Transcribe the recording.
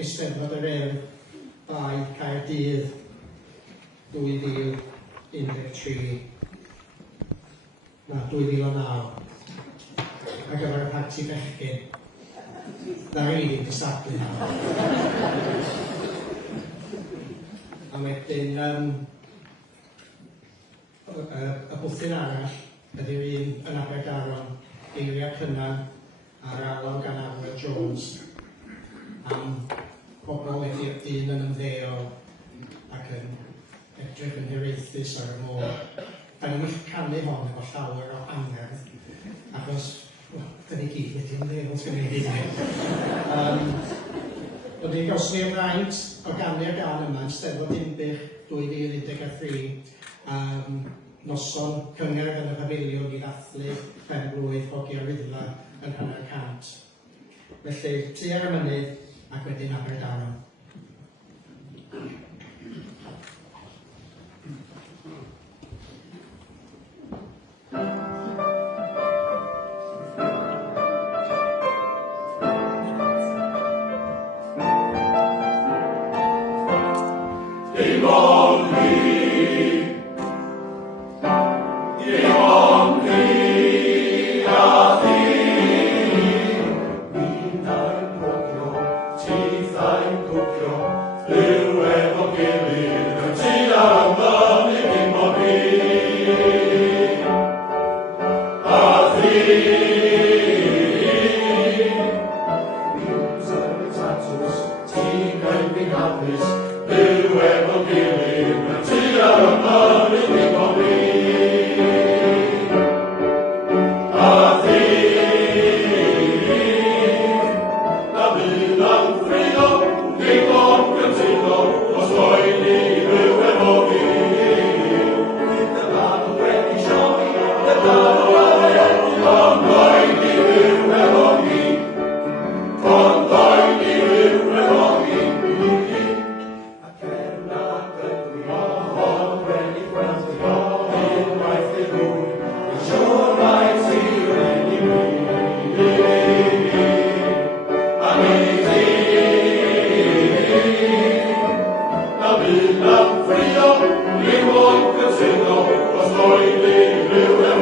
Eisteddfod yr Urdd 2 Caerdydd 2013 na 2009 ar gyfer y parti bechgyn. Na i ddim disablu na. A wedyn y bwthyn arall ydy'r un yn Abergaron, eiriau cynnan ar alw gan Arwyr Jones am pobl wedi'r dyn yn ymddeol ac yn edrych yn hiraethus ar y môr. Da ni'n canu hon efo llawer o angerdd achos da ni gyd wedi ymddeol sgan i gyd. Bod ni'n gosni ymlaent o ganu'r gan yma yn Steddfod Dinbych 2013 noson cyngerdd yn y pafiliwn i ddathlu pen-blwydd hogiau'r Wyddfa yn hanner cant. Felly, tu ar y mynydd ac wedyn Aberdaron. Dim ond fi Postojny był